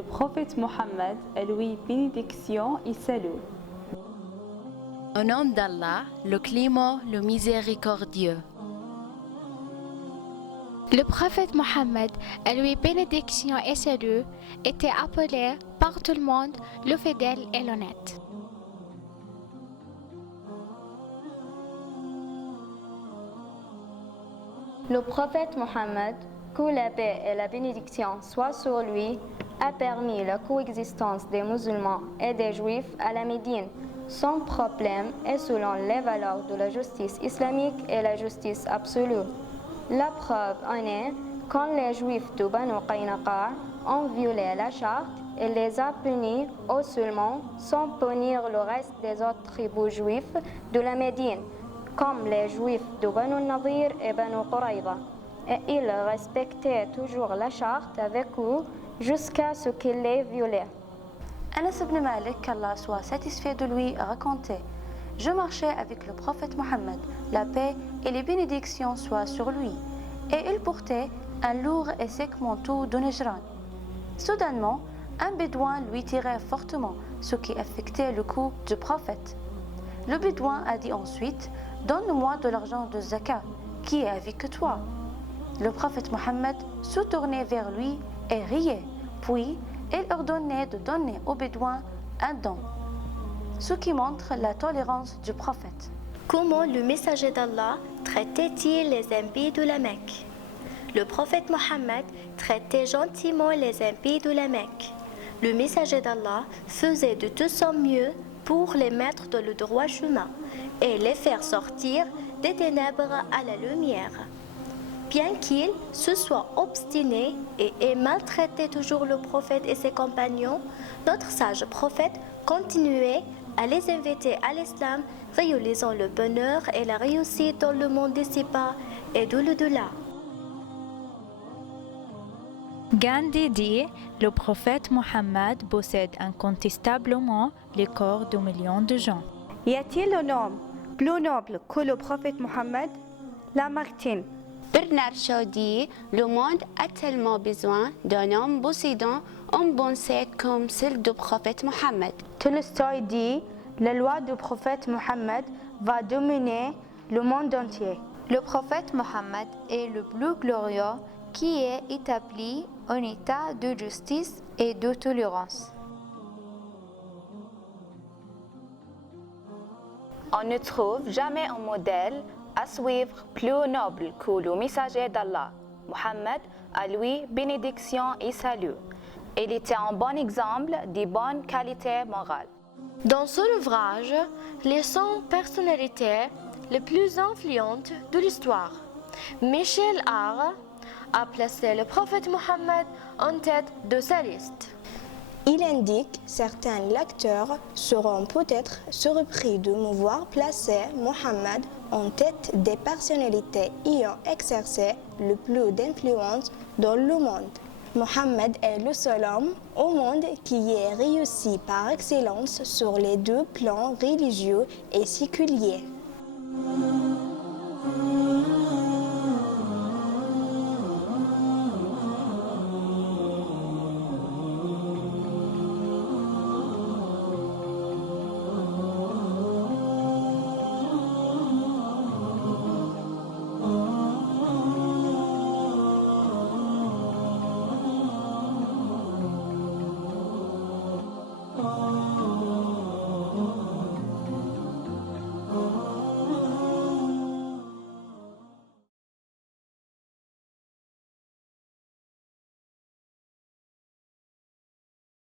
le prophète Mohammed, à lui bénédiction et salut. Au nom d'Allah, le clément, le miséricordieux. Le prophète Mohammed, à lui bénédiction et salut, était appelé par tout le monde le fidèle et l'honnête. Le prophète Mohammed, que la paix et la bénédiction soient sur lui, a permis la coexistence des musulmans et des juifs à la Médine, sans problème et selon les valeurs de la justice islamique et la justice absolue. La preuve en est quand les juifs de Banu Qaynuqa ont violé la charte et les a punis au seulement sans punir le reste des autres tribus juifs de la Médine, comme les juifs de Banu Nadir et Banu Qurayza. Et ils respectaient toujours la charte avec eux jusqu'à ce qu'ils l'aient violée. Anas ibn Malik, qu'Allah soit satisfait de lui, racontait: je marchais avec le prophète Mohammed, la paix et les bénédictions soient sur lui, et il portait un lourd et sec manteau de Nejran. Soudainement, un bédouin lui tirait fortement, ce qui affectait le cou du prophète. Le bédouin a dit ensuite: donne-moi de l'argent de zakat, qui est avec toi. Le prophète Mohammed se tournait vers lui et riait, puis il ordonnait de donner au bédouin un don, ce qui montre la tolérance du prophète. Comment le messager d'Allah traitait-il les impies de la Mecque? Le prophète Mohammed traitait gentiment les impies de la Mecque. Le messager d'Allah faisait de tout son mieux pour les mettre dans le droit chemin et les faire sortir des ténèbres à la lumière. Bien qu'il se soit obstiné et ait maltraité toujours le prophète et ses compagnons, notre sage prophète continuait à les inviter à l'islam, réalisant le bonheur et la réussite dans le monde d'ici-bas et de l'au-delà. Gandhi dit: le prophète Mohammed possède incontestablement le corps de millions de gens. Y a-t-il un homme plus noble que le prophète Mohammed? Lamartine. Bernard Shaw dit: le monde a tellement besoin d'un homme possédant une pensée comme celle du prophète Mohammed. Tolstoï dit: la loi du prophète Mohammed va dominer le monde entier. Le prophète Mohammed est le plus glorieux qui est établi en état de justice et de tolérance. On ne trouve jamais un modèle à suivre plus noble que le messager d'Allah. Mohammed, à lui bénédiction et salut. Il était un bon exemple de bonnes qualités morales. Dans son ouvrage, les 100 personnalités les plus influentes de l'histoire, Michel Hare a placé le prophète Mohammed en tête de sa liste. Il indique certains lecteurs seront peut-être surpris de me voir placer Mohammed en tête des personnalités ayant exercé le plus d'influence dans le monde. Mohammed est le seul homme au monde qui ait réussi par excellence sur les deux plans religieux et séculiers.